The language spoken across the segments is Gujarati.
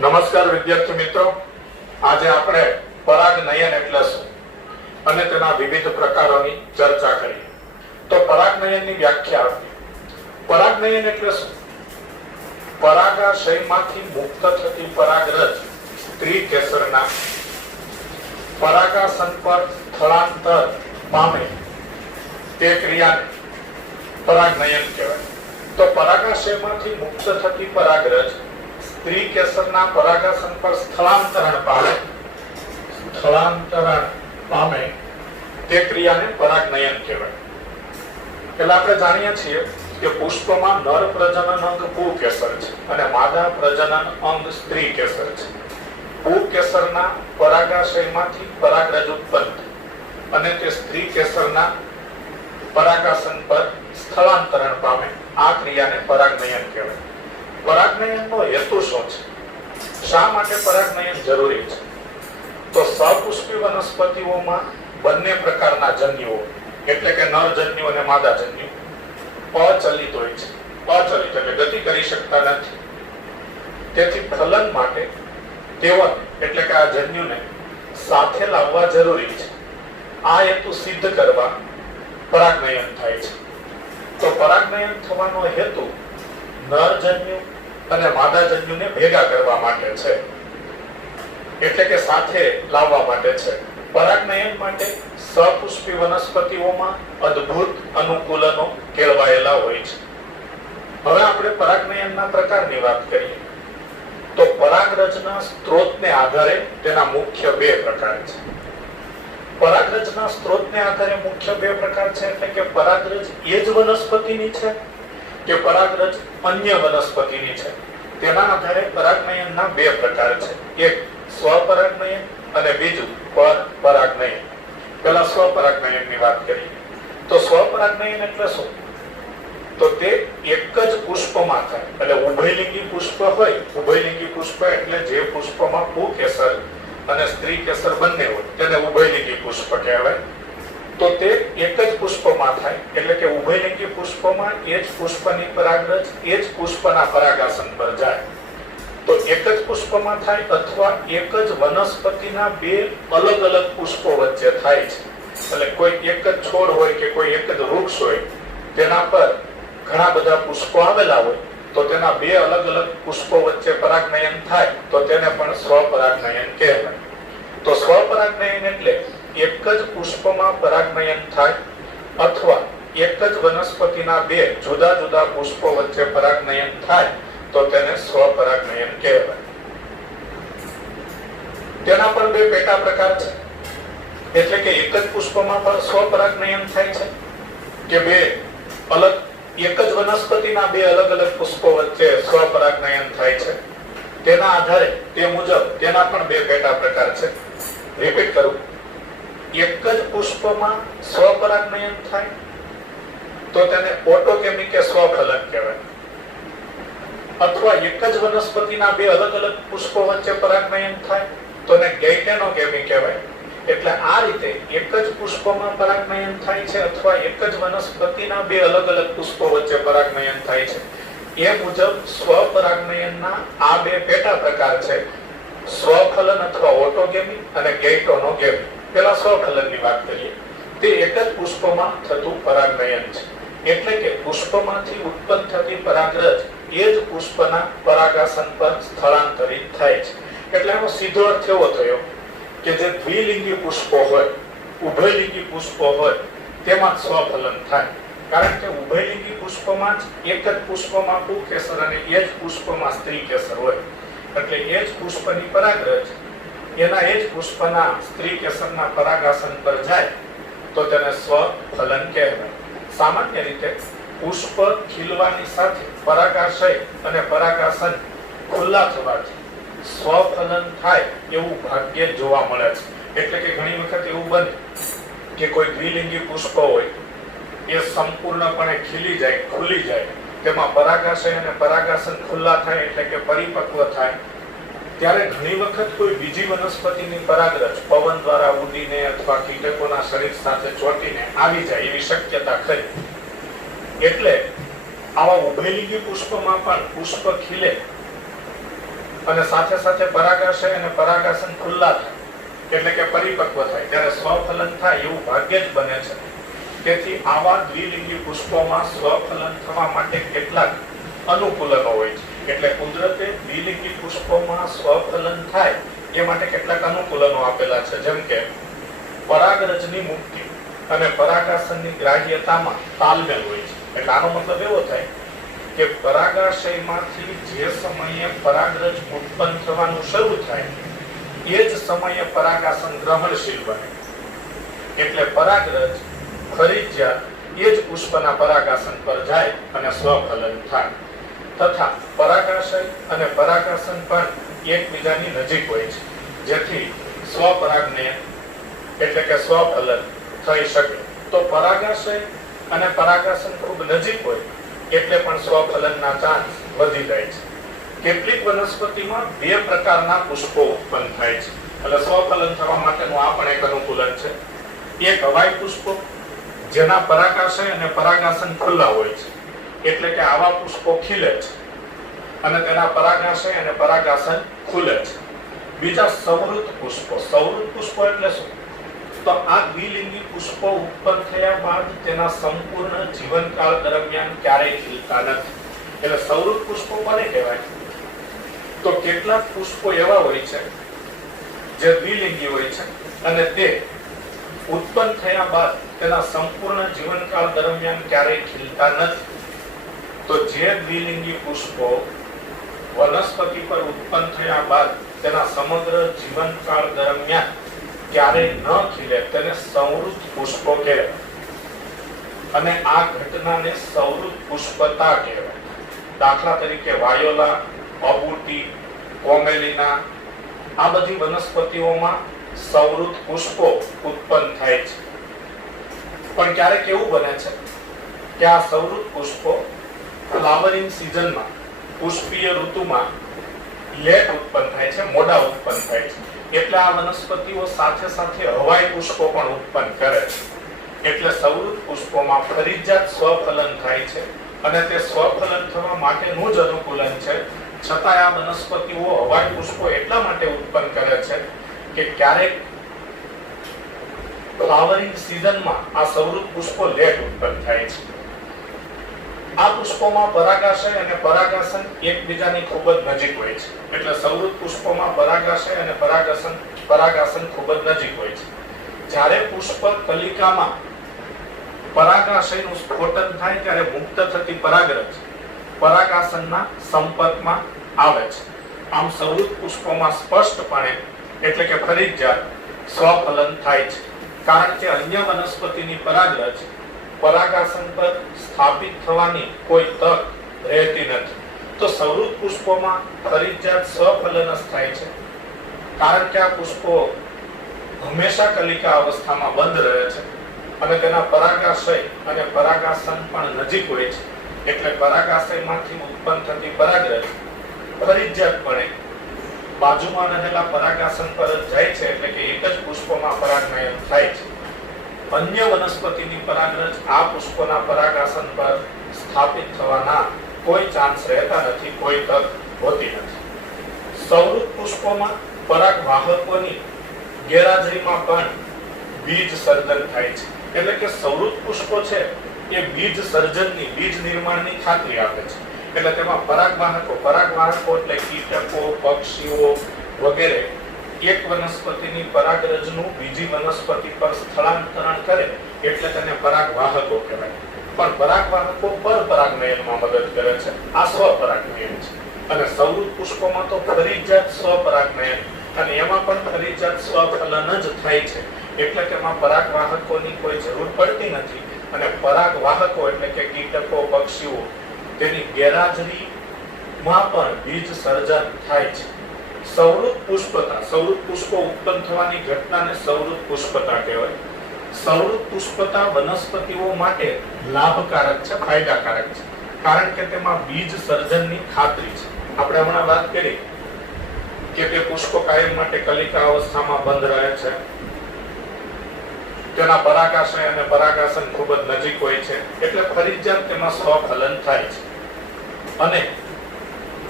નમસ્કાર વિદ્યાર્થી મિત્રો, આજે આપણે પરાગનયન એટલે શું અને તેના વિવિધ પ્રકારોની ચર્ચા કરીએ. તો પરાગનયનની વ્યાખ્યા આપીએ. પરાગનયન એટલે શું? પરાગાશયમાંથી મુક્ત થતી પરાગરજ સ્ત્રી કેસરના પરાગાસન પર સ્થળાંતર પામે તે ક્રિયાને પરાગનયન કહેવાય. તો પરાગાશયમાંથી મુક્ત થતી પરાગરજ સ્ત્રી કેસરના પરાગાસન પર સ્થળાંતરણ પામે તે ક્રિયાને પરાગનયન કહેવાય. એટલે આપણે જાણીએ છીએ કે પુષ્પમાં નર પ્રજનન અંગ પુકેસર છે અને માદા પ્રજનન અંગ સ્ત્રી કેસર છે. પુકેસરના પરાગાશયમાંથી પરાગરજ ઉત્પન્ન અને તે સ્ત્રી કેસરના પરાગાસન પર સ્થળાંતરણ પામે આ ક્રિયાને પરાગનયન કહેવાય. પરાગનયનનો હેતુ શું છે? શા માટે પરાગનયન જરૂરી છે? તો સપુષ્પી વનસ્પતિઓમાં બંને પ્રકારના જન્યુઓ એટલે કે નરજન્યુ અને માદાજન્યુ અચલિત હોય છે. અચલિત એટલે ગતિ કરી શકતા નથી. તેથી ફલન માટે તેઓ એટલે કે આ જન્યુને સાથે લાવવા જરૂરી છે. આ હેતુ સિદ્ધ કરવા પરાગનયન થાય છે. તો પરાગનયન થવાનો હેતુ નરજન્યુ અને માદાજન્યુને ભેગા કરવા માટે છે, એટલે કે સાથે લાવવા માટે છે. પરાગનયન માટે સપુષ્પી વનસ્પતિઓમાં અદ્ભુત અનુકૂલનો કેળવાયેલા હોય છે. હવે આપણે પરાગનયનના પ્રકારની વાત કરીએ તો પરાગરજના સ્ત્રોતને આધારે તેના મુખ્ય બે પ્રકાર છે. પરાગરજના સ્ત્રોતને આધારે મુખ્ય બે પ્રકાર છે, એટલે કે પરાગરજ એ જ વનસ્પતિની છે કે પરાગરજ અન્ય વનસ્પતિની છે. તેના આધારે પરાગનયનના બે પ્રકાર છે. એક સ્વપરાગનયન અને બીજું પરપરાગનયન. પહેલા સ્વપરાગનયનની વાત કરીએ તો સ્વપરાગનયન એટલે શું? તો તે એક જ પુષ્પમાં થાય. એટલે ઉભયલિંગી પુષ્પ હોય, ઉભયલિંગી પુષ્પ એટલે જે પુષ્પમાં પુકેસર અને સ્ત્રી કેસર બંને હોય તેને ઉભયલિંગી પુષ્પ કહેવાય. તો તે એક જ પુષ્પમાં થાય, એટલે કે ઉભયલિંગી પુષ્પમાં એ જ પુષ્પની પરાગરજ એ જ પુષ્પના પરાગાસન પર જાય. તો એક જ પુષ્પમાં થાય અથવા એક જ વનસ્પતિના બે અલગ અલગ પુષ્પો વચ્ચે થાય છે. એટલે કોઈ એક જ છોડ હોય કે કોઈ એક જ વૃક્ષ હોય તેના પર ઘણા બધા પુષ્પો આવેલા હોય તો તેના બે અલગ અલગ પુષ્પો વચ્ચે પરાગનયન થાય તો તેને પણ સ્વપરાગનયન કહેવાય. તો સ્વપરાગનયન એટલે એક જ પુષ્પમાં પરાગનયન થાય અથવા એક જ વનસ્પતિના બે જુદા જુદા પુષ્પો વચ્ચે પરાગનયન થાય તો તેને સ્વપરાગનયન કહેવાય. તેના પણ બે પેટા પ્રકાર છે, એટલે કે એક જ પુષ્પમાં પણ સ્વપરાગનયન થાય છે કે બે અલગ એક જ વનસ્પતિના બે અલગ અલગ પુષ્પો વચ્ચે સ્વપરાગનયન થાય છે. તેના આધારે તે મુજબ તેના પણ બે પેટા પ્રકાર છે. રિપીટ કરું, એક જ પુષ્પમાં સ્વપરાગનયન થાય તો તેને ઓટોકેમી કે સ્વફલન કહેવાય, અથવા એક જ વનસ્પતિના બે અલગ અલગ પુષ્પો વચ્ચે પરાગનયન થાય તો તેને ગૈટેનોકેમી કહેવાય. એટલે આ રીતે એક જ પુષ્પમાં પરાગનયન થાય છે અથવા એક જ વનસ્પતિના બે અલગ અલગ પુષ્પો વચ્ચે પરાગનયન થાય છે. એ મુજબ સ્વપરાગનયનના આ બે પેટા પ્રકાર છે, સ્વફલન અથવા ઓટોગેમી અને ગૈટોનોગેમી. પહેલા સ્વફલનની વાત કરીએ. તે એક જ પુષ્પમાં થતું પરાગનયન છે, એટલે કે પુષ્પમાંથી ઉત્પન્ન થતી પરાગરજ એ જ પુષ્પના પરાગાસન પર સ્થળાંતરિત થાય છે. એટલે એનો સીધો અર્થ એવો થયો કે જે દ્વિલિંગી પુષ્પો હોય, ઉભયલિંગી પુષ્પો હોય તેમાં સ્વફલન થાય. કારણ કે ઉભયલિંગી પુષ્પમાં જ એક જ પુષ્પમાં પુકેસર અને એ જ પુષ્પમાં સ્ત્રી કેસર હોય. એટલે એ જ પુષ્પની પરાગરજ એના એ જ પુષ્પના સ્ત્રી કેસરના પરાગાસન પર જાય તો તેને સ્વફલન કહેવાય. સામાન્ય રીતે પુષ્પ ખીલવાની સાથે પરાગાશય અને પરાગાસન ખુલ્લા થવાથી સ્વફલન થાય એવું ભાગ્યે જોવા મળે છે. એટલે કે ઘણી વખત એવું બને કે કોઈ દ્વિલિંગી પુષ્પ હોય એ સંપૂર્ણપણે ખીલી જાય, ખુલી જાય, તેમાં પરાગાશય અને પરાગાસન ખુલ્લા થાય એટલે કે પરિપક્વ થાય, ત્યારે ઘણી વખત કોઈ બીજી વનસ્પતિની પરાગરજ પવન દ્વારા ઉડીને અથવા કીટકોના શરીર સાથે ચોંટીને આવી જાય એવી શક્યતા ખરી. એટલે આવા ઉભયલિંગી પુષ્પમાં પણ પુષ્પ ખીલે અને સાથે સાથે પરાગાશય અને પરાગાસન ખુલ્લા થાય એટલે કે પરિપક્વ થાય ત્યારે સ્વફલન થાય એવું ભાગ્ય જ બને છે. તેથી આવા દ્વિલિંગી પુષ્પોમાં સ્વફલન થવા માટે કેટલાક અનુકૂલનો હોય છે. એટલે કુદરતે દ્વિલિંગી પુષ્પોમાં સ્વફલન થાય એ માટે કેટલાક અનુકૂલનો આપેલા છે. જેમ કે પરાગરજની મુક્તિ અને પરાગાસનની ગ્રાહ્યતામાં તાલમેલ હોય છે. એટલે આનો મતલબ એવો થાય કે પરાગાશયમાંથી જે સમયે પરાગરજ ઉત્પન્ન થવાનું શરૂ થાય એ જ સમયે પરાગાસન ગ્રહણશીલ બને. એટલે પરાગરજ ફરજિયાત એ જ પુષ્પના પરાગાસન પર જાય અને સ્વફલન થાય. તથા પરાગાશય અને પરાગાસન પણ એકબીજાની નજીક હોય છે, જેથી સ્વપરાગને એટલે કે સ્વફલન થઈ શકે. તો પરાગાશય અને પરાગાસન ખૂબ નજીક હોય એટલે પણ સ્વફલનના ચાન્સ વધી જાય છે. કેટલીક વનસ્પતિમાં બે પ્રકારના પુષ્પો ઉત્પન્ન થાય છે. એટલે સ્વફલન થવા માટેનું આ પણ એક અનુકૂલન છે. એક હવાઈ પુષ્પો જેના પરાગાશય અને પરાગાસન ખુલ્લા હોય છે, એટલે કે આવા પુષ્પો ખીલે છે અને તેના પરાગાશય અને પરાગાસન ખુલે છે. બીજા સવૃત પુષ્પો. સવૃત પુષ્પો એટલે શું? તો આ દ્વિલિંગી પુષ્પો ઉત્પન્ન થયા બાદ તેના સંપૂર્ણ જીવનકાળ દરમિયાન ક્યારેય ખીલતા નથી. એટલે સવૃત પુષ્પો કોને કહેવાય? તો કેટલાક પુષ્પો એવા હોય છે જે દ્વિલિંગી હોય છે અને તે ઉત્પન્ન થયા બાદ તેના સંપૂર્ણ જીવનકાળ દરમિયાન ક્યારેય ખીલતા નથી. તો જે દ્વિલિંગી પુષ્પો વનસ્પતિ પર ઉત્પન્ન થયા બાદ તેના સમગ્ર જીવનકાળ દરમિયાન ક્યારેય ન ખીલે તેને સવૃત પુષ્પો કહેવાય. અને આ ઘટનાને સવૃત પુષ્પતા કહેવાય. દાખલા તરીકે વાયોલા, અબુટી, કોમેલિના આ બધી વનસ્પતિઓમાં સવૃત પુષ્પો ઉત્પન્ન થાય છે. પણ ક્યારેક એવું બને છે કે આ સવૃત પુષ્પો ફ્લાવરિંગ સિઝનમાં પુષ્પીય ઋતુમાં લેટ ઉત્પન્ન થાય છે, મોડા ઉત્પન્ન થાય છે. એટલે આ વનસ્પતિઓ સાથે સાથે હવાઈ પુષ્પો પણ ઉત્પન્ન કરે છે. એટલે સવૃત પુષ્પોમાં ફરજિયાત સ્વફલન થાય છે અને તે સ્વફલન થવા માટેનું જ અનુકૂલન છે. છતાં આ વનસ્પતિઓ હવાઈ પુષ્પો એટલા માટે ઉત્પન્ન કરે છે કે ક્યારેક ફ્લાવરિંગ સિઝનમાં આ સવૃત પુષ્પો લેટ ઉત્પન્ન થાય છે. આ પુષ્પોમાં પરાગાશય અને પરાગાસન એકબીજાની ખૂબ જ નજીક હોય છે. એટલે સવૃત પુષ્પોમાં પરાગાશય અને પરાગાસન ખૂબ જ નજીક હોય છે. જ્યારે પુષ્પ કલિકામાં પરાગાશયનું સ્ફોટન થાય ત્યારે મુક્ત થતી પરાગરજ પરાગાસનના સંપર્કમાં આવે છે. આમ સવૃત પુષ્પોમાં સ્પષ્ટપણે એટલે કે ફરજિયાત સ્વફલન થાય છે, કારણ કે અન્ય વનસ્પતિની પરાગરજ પરાગાસન પર સ્થાપિત થવાની કોઈ તક રહેતી નથી. તો સવૃત પુષ્પોમાં ફરજિયાત સ્વફલન જ થાય છે, કારણ કે આ પુષ્પો હંમેશા કલિકા અવસ્થામાં બંધ રહે છે અને તેના પરાગાશય અને પરાગાસન પણ નજીક હોય છે. એટલે પરાગાશયમાંથી ઉત્પન્ન થતી પરાગરજ ફરજિયાતપણે બાજુમાં રહેલા પરાગાસન પર જ જાય છે. એટલે કે એક જ પુષ્પમાં પરાગનયન થાય છે. અન્ય વનસ્પતિની પરાગરજ આ પુષ્પોના પરાગાસન પર સ્થાપિત થવાના કોઈ ચાન્સ રહેતા નથી, કોઈ તક હોતી નથી. સવૃત પુષ્પોમાં પરાગવાહકોની ગેરહાજરીમાં પણ બીજ સર્જન થાય છે. એટલે કે સવૃત પુષ્પો છે એ બીજ સર્જનની, બીજ નિર્માણની ખાતરી આપે છે. એટલે તેમાં પરાગવાહકો એટલે કીટકો, પક્ષીઓ વગેરે એક વનસ્પતિની પરાગરજનું બીજી વનસ્પતિ પર સ્થળાંતરણ કરે એટલે તેને પરાગવાહકો કહેવાય. પણ પરાગવાહકો પરપરાગનયનમાં મદદ કરે છે. આ સ્વપરાગનયન છે. અને સવૃત પુષ્પોમાં તો ફરજિયાત સ્વપરાગનયન અને એમાં પણ ફરજિયાત સ્વફલન જ થાય છે. એટલે તેમાં પરાગવાહકોની કોઈ જરૂર પડતી નથી. અને પરાગવાહકો એટલે કે કીટકો, પક્ષીઓ તેની ગેરહાજરીમાં પણ બીજ સર્જન થાય છે. સવૃત પુષ્પતા, સવૃત પુષ્પો ઉત્પન્ન થવાની ઘટનાને સવૃત પુષ્પતા કહેવાય. સવૃત પુષ્પતા વનસ્પતિઓ માટે લાભકારક છે, ફાયદાકારક છે, કારણ કે તેમાં બીજ સર્જનની ખાતરી છે. આપણે હમણાં વાત કરી કે તે પુષ્પો કાયમ માટે કલિકા અવસ્થામાં બંધ રહે છે, તેના પરાગાશય અને પરાગાસન ખૂબ જ નજીક હોય છે. એટલે ફરજિયાત તેમાં સ્વફલન થાય છે. અને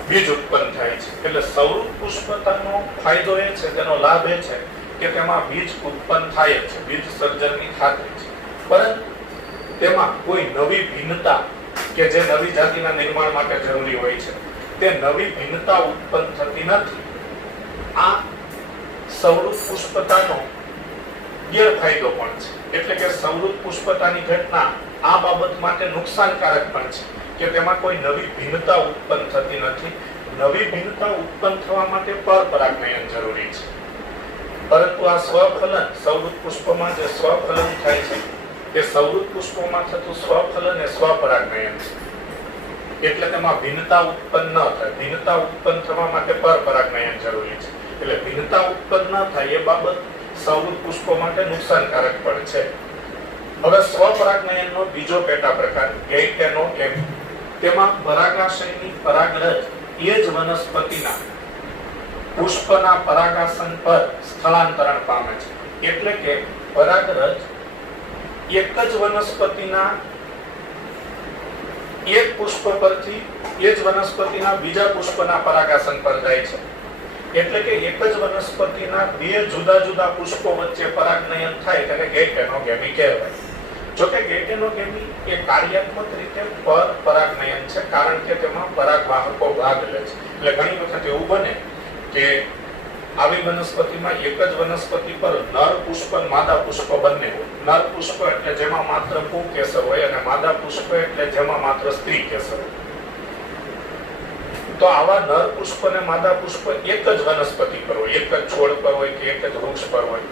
બીજ ઉત્પન્ન થાય છે. એટલે સૌરુત પુષ્પતાનો ફાયદો એ છે, તેનો લાભ એ છે કે તેમાં બીજ ઉત્પન્ન થાય છે, બીજ સર્જનની ખાતરી છે. પરંતુ તેમાં કોઈ નવી ભિન્નતા કે જે નવી જાતિના નિર્માણ માટે જરૂરી હોય છે, તે નવી ભિન્નતા ઉત્પન્ન થતી નથી. આ સૌરુત પુષ્પતાનો ગેરફાયદો પણ છે. એટલે કે સૌરુત પુષ્પતાની ઘટના આ બાબત માટે નુકસાનકારક પણ છે કે તેમાં કોઈ નવી ભિન્નતા ઉત્પન્ન થતી નથી. નવી ભિન્નતા ઉત્પન્ન થવા માટે પરપરાગનયન જરૂરી છે. પરંતુ આ સ્વફલન, સૌરુત પુષ્પમાં જે સ્વફલન થાય છે, તે સૌરુત પુષ્પોમાં થતું સ્વફલન એ સ્વપરાગનયન છે. એટલે તેમાં ભિન્નતા ઉત્પન્ન ન થાય. ભિન્નતા ઉત્પન્ન થવા માટે પરપરાગનયન જરૂરી છે. એટલે ભિન્નતા ઉત્પન્ન ન થાય એ બાબત સૌરુત પુષ્પો માટે નુકસાનકારક પણ છે. હવે સ્વપરાગનયનનો બીજો પેટા પ્રકાર ગેઇટેનોગેમી. તેમાં પરાગાશયની પરાગરજ એ જ વનસ્પતિના પુષ્પના પરાગાસન પર સ્થળાંતરણ પામે છે. એટલે કે પરાગરજ એક જ વનસ્પતિના એક પુષ્પ પરથી એ જ વનસ્પતિના બીજા પુષ્પના પરાગાસન પર જાય છે. એટલે કે એક જ વનસ્પતિના બે જુદા જુદા પુષ્પો વચ્ચે પરાગનયન થાય તેને ગેઇટેનોગેમી કહેવાય. જો કે ગેઇટેનોગેમી એ કાર્યાત્મક રીતે પરપરાગનયન છે, કારણ કે તેમાં પરાગવાહકો ભાગ લે છે. એટલે ઘણી વખત એવું બને કે આવી વનસ્પતિમાં એક જ વનસ્પતિ પર નર પુષ્પ અને માદા પુષ્પ બંને હોય. નર પુષ્પ એટલે જેમાં માત્ર પુંકેસર હોય અને માદા પુષ્પ એટલે જેમાં માત્ર સ્ત્રી કેસર હોય. તો આવા નર પુષ્પ અને માદા પુષ્પ એક જ વનસ્પતિ પર હોય, એક જ છોડ પર હોય કે એક જ વૃક્ષ પર હોય,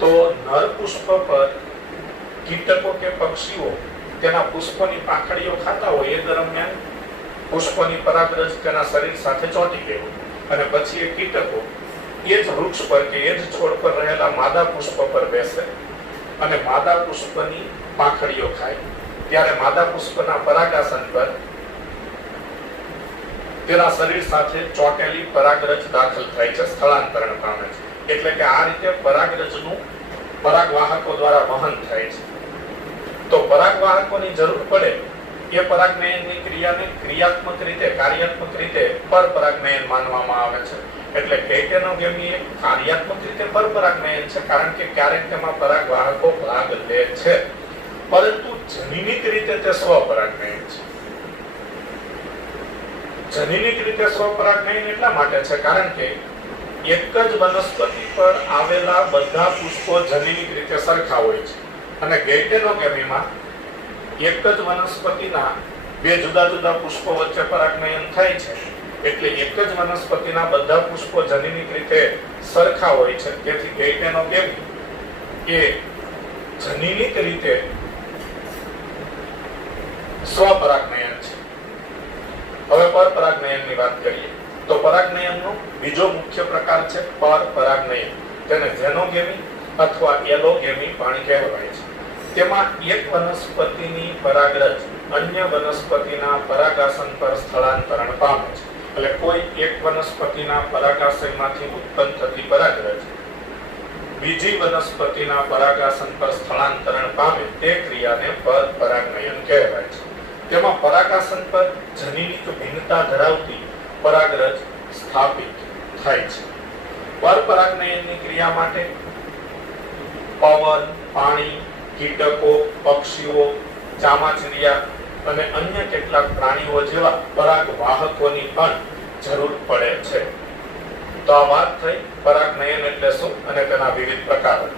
તો નર પુષ્પ પર કીટકો કે પક્ષીઓ તેના પુષ્પની પાંખડીઓ ખાતા હોય એ દરમિયાન પુષ્પની પરાગરજ તેના શરીર સાથે ચોંટી ગઈ હોય અને પછી એ કીટકો એ જ વૃક્ષ પર કે એ જ છોડ પર રહેલા માદા પુષ્પ પર બેસે અને માદા પુષ્પની પાંખડીઓ ખાય. ત્યારે માદા પુષ્પના પરાગાસન પર તેના શરીર સાથે ચોંટેલી પરાગરજ દાખલ થાય છે, સ્થળાંતરણ પામે છે. એટલે કે આ રીતે પરાગરજનું પરાગવાહકો દ્વારા વહન થાય છે. તો પરાગવાહકોની જરૂર પડે એ પરાગનયનની ક્રિયાને ક્રિયાત્મક રીતે, કાર્યાત્મક રીતે પરપરાગનયન માનવામાં આવે છે. એટલે ગેઇટેનોગેમી એ કાર્યાત્મક રીતે પરપરાગનયન છે, કારણ કે ક્યારેક તેમાં પરાગવાહકો ભાગ લે છે, પરંતુ જનીનિક રીતે તે સ્વપરાગનયન છે. જનીનિક રીતે સ્વપરાગનયન એટલા માટે છે કારણ કે એક જ વનસ્પતિ પર આવેલા બધા પુષ્પો જનીનિક રીતે સરખા હોય છે અને ગેઇટેનોગેમીમાં એક જ વનસ્પતિના બે જુદા જુદા પુષ્પો વચ્ચે પરાગનયન થાય છે. એટલે એક જ વનસ્પતિના બધા પુષ્પો જનીનિક રીતે સરખા હોય છે. તેથી ગેઇટેનોગેમી એ જનીનિક રીતે સ્વપરાગનયન છે. હવે પરપરાગનયનની વાત કરીએ તો પરાગનયનનો બીજો મુખ્ય પ્રકાર છે પરપરાગનયન. તેને ઝેનોગેમી અથવા એલોગેમી પણ કહેવાય છે. તેમાં એક વનસ્પતિની પરાગરજ અન્ય વનસ્પતિના પરાગાસન પર સ્થળાંતરણ પામે છે. એટલે કોઈ એક વનસ્પતિના પરાગાશયમાંથી ઉત્પન્ન થતી પરાગરજ બીજી વનસ્પતિના પરાગાસન પર સ્થળાંતરણ પામે તે ક્રિયાને પરપરાગનયન કહેવાય છે. તેમાં પરાગાસન પર જનીનિક ભિન્નતા ધરાવતી પરાગરજ સ્થાપિત થાય છે. પરપરાગનયનની ક્રિયા માટે પવન, પાણી, કીટકો, પક્ષીઓ, ચામાચીડિયા અને અન્ય કેટલાક પ્રાણીઓ જેવા પરાગવાહકોની પણ જરૂર પડે છે. તો આ વાત થઈ પરાગનયન એટલે શું અને તેના વિવિધ પ્રકારો.